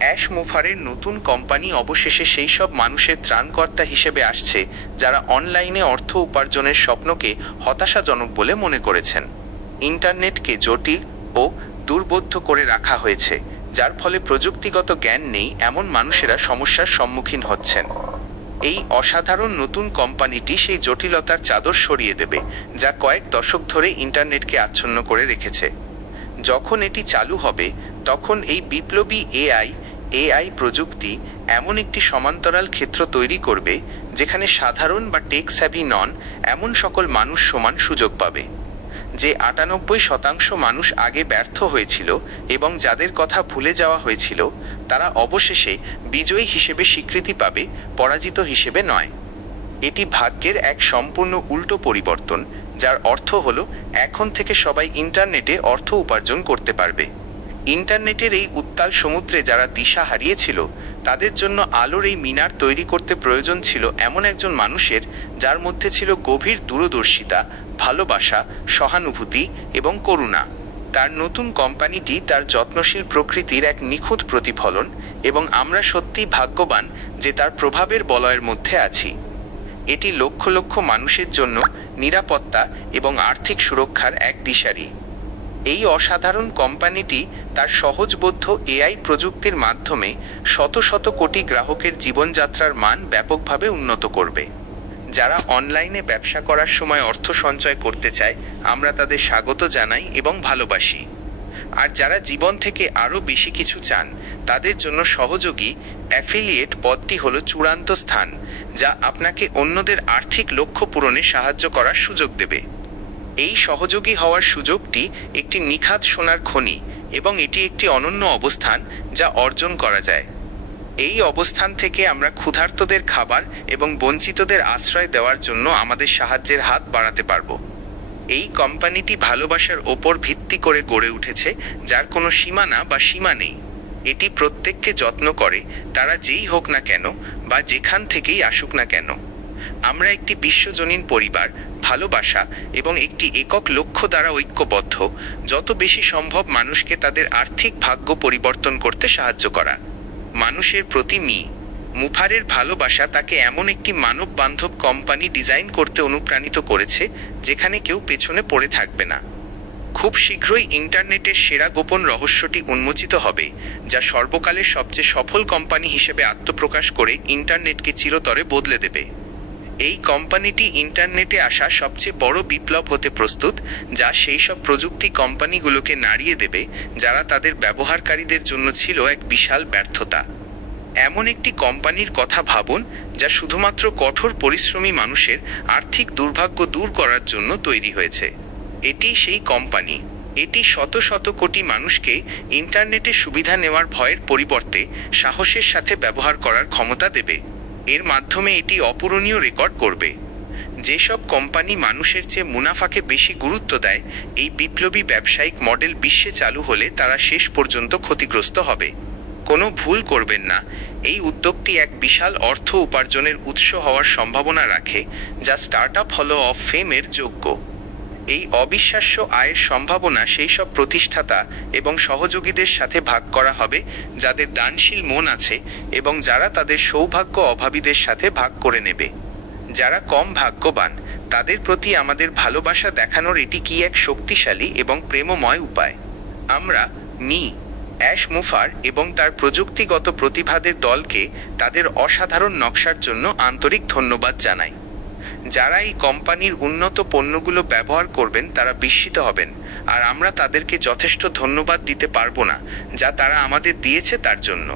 Ash মুফারের নতুন company অবশেষে সেই সব মানুষের ত্রাণকর্তা হিসেবে আসছে, যারা অনলাইনে অর্থ উপার্জনের স্বপ্নকে হতাশাজনক বলে মনে করেছেন। ইন্টারনেটকে জটিল ও দুর্বোধ্য করে রাখা হয়েছে, যার ফলে প্রযুক্তিগত জ্ঞান নেই এমন মানুষেরা সমস্যার সম্মুখীন হচ্ছেন। এই অসাধারণ নতুন কোম্পানিটি সেই জটিলতার চাদর সরিয়ে দেবে, যা কয়েক দশক ধরে ইন্টারনেটকে আচ্ছন্ন করে রেখেছে। যখন এটি চালু হবে, তখন এই বিপ্লবী এআই এআই প্রযুক্তি এমন একটি সমান্তরাল ক্ষেত্র তৈরি করবে, যেখানে সাধারণ বা টেক স্যাভি নন এমন সকল মানুষ সমান সুযোগ পাবে। যে আটানব্বই শতাংশ মানুষ আগে ব্যর্থ হয়েছিল এবং যাদের কথা ভুলে যাওয়া হয়েছিল, তারা অবশেষে বিজয়ী হিসেবে স্বীকৃতি পাবে, পরাজিত হিসেবে নয়। এটি ভাগ্যের এক সম্পূর্ণ উল্টো পরিবর্তন, যার অর্থ হল এখন থেকে সবাই ইন্টারনেটে অর্থ উপার্জন করতে পারবে। ইন্টারনেটের এই উত্তাল সমুদ্রে যারা দিশা হারিয়েছিল, তাদের জন্য আলোর এই মিনার তৈরি করতে প্রয়োজন ছিল এমন একজন মানুষের, যার মধ্যে ছিল গভীর দূরদর্শিতা, ভালোবাসা, সহানুভূতি এবং করুণা। তার নতুন কোম্পানিটি তার যত্নশীল প্রকৃতির এক নিখুঁত প্রতিফলন এবং আমরা সত্যিই ভাগ্যবান যে তার প্রভাবের বলয়ের মধ্যে আছি। এটি লক্ষ লক্ষ মানুষের জন্য নিরাপত্তা এবং আর্থিক সুরক্ষার এক দিশারি। এই অসাধারণ কোম্পানিটি তার সহজবোধ্য এআই প্রযুক্তির মাধ্যমে শত শত কোটি গ্রাহকের জীবনযাত্রার মান ব্যাপকভাবে উন্নত করবে। যারা অনলাইনে ব্যবসা করার সময় অর্থ সঞ্চয় করতে চায়, আমরা তাদের স্বাগত জানাই এবং ভালোবাসি। আর যারা জীবন থেকে আরও বেশি কিছু চান, তাদের জন্য সহযোগী অ্যাফিলিয়েট পদটি হল চূড়ান্ত স্থান, যা আপনাকে অন্যদের আর্থিক লক্ষ্য পূরণে সাহায্য করার সুযোগ দেবে। এই সহযোগী হওয়ার সুযোগটি একটি নিখাত সোনার খনি এবং এটি একটি অনন্য অবস্থান যা অর্জন করা যায়। এই অবস্থান থেকে আমরা ক্ষুধার্তদের খাবার এবং বঞ্চিতদের আশ্রয় দেওয়ার জন্য আমাদের সাহায্যের হাত বাড়াতে পারব। এই কোম্পানিটি ভালোবাসার ওপর ভিত্তি করে গড়ে উঠেছে, যার কোনো সীমানা বা সীমা নেই। এটি প্রত্যেককে যত্ন করে, তারা যেই হোক না কেন বা যেখান থেকেই আসুক না কেন। আমরা একটি বিশ্বজনীন পরিবার, ভালোবাসা এবং একটি একক লক্ষ্য দ্বারা ঐক্যবদ্ধ, যত বেশি সম্ভব মানুষকে তাদের আর্থিক ভাগ্য পরিবর্তন করতে সাহায্য করা। মানুষের প্রতি মি, মুফারের ভালোবাসা তাকে এমন একটি মানব বান্ধব কোম্পানি ডিজাইন করতে অনুপ্রাণিত করেছে, যেখানে কেউ পেছনে পড়ে থাকবে না। খুব শীঘ্রই ইন্টারনেটের সেরা গোপন রহস্যটি উন্মোচিত হবে, যা সর্বকালের সবচেয়ে সফল কোম্পানি হিসেবে আত্মপ্রকাশ করে ইন্টারনেটকে চিরতরে বদলে দেবে। এই কোম্পানিটি ইন্টারনেটে আসা সবচেয়ে বড় বিপ্লব হতে প্রস্তুত, যা সেই সব প্রযুক্তি কোম্পানিগুলোকে নাড়িয়ে দেবে, যারা তাদের ব্যবহারকারীদের জন্য ছিল এক বিশাল ব্যর্থতা। এমন একটি কোম্পানির কথা ভাবুন, যা শুধুমাত্র কঠোর পরিশ্রমী মানুষের আর্থিক দুর্ভাগ্য দূর করার জন্য তৈরি হয়েছে। এটি সেই কোম্পানি। এটি শত শত কোটি মানুষকে ইন্টারনেটে সুবিধা নেওয়ার ভয়ের পরিবর্তে সাহসের সাথে ব্যবহার করার ক্ষমতা দেবে। এর মাধ্যমে এটি অপূরণীয় রেকর্ড করবে। যেসব কোম্পানি মানুষের চেয়ে মুনাফাকে বেশি গুরুত্ব দেয়, এই বিপ্লবী ব্যবসায়িক মডেল বিশ্বে চালু হলে তারা শেষ পর্যন্ত ক্ষতিগ্রস্ত হবে। কোনো ভুল করবেন না। এই উদ্যোগটি এক বিশাল অর্থ উপার্জনের উৎস হওয়ার সম্ভাবনা রাখে, যা স্টার্ট আপ হল অফ ফেমের যোগ্য। এই অবিশ্বাস্য আয়ের সম্ভাবনা সেই সব প্রতিষ্ঠাতা এবং সহযোগীদের সাথে ভাগ করা হবে, যাদের দানশীল মন আছে এবং যারা তাদের সৌভাগ্য অভাবীদের সাথে ভাগ করে নেবে। যারা কম ভাগ্যবান, তাদের প্রতি আমাদের ভালোবাসা দেখানোর এটি কি এক শক্তিশালী এবং প্রেমময় উপায়? আমরা, মি, অ্যাশ মুফার এবং তার প্রযুক্তিগত প্রতিভাদের দলকে তাদের অসাধারণ নকশার জন্য আন্তরিক ধন্যবাদ জানাই। যারা এই কোম্পানির উন্নত পণ্যগুলো ব্যবহার করবেন, তারা বিস্মিত হবেন। আর আমরা তাদেরকে যথেষ্ট ধন্যবাদ দিতে পারব না, যা তারা আমাদের দিয়েছে তার জন্য।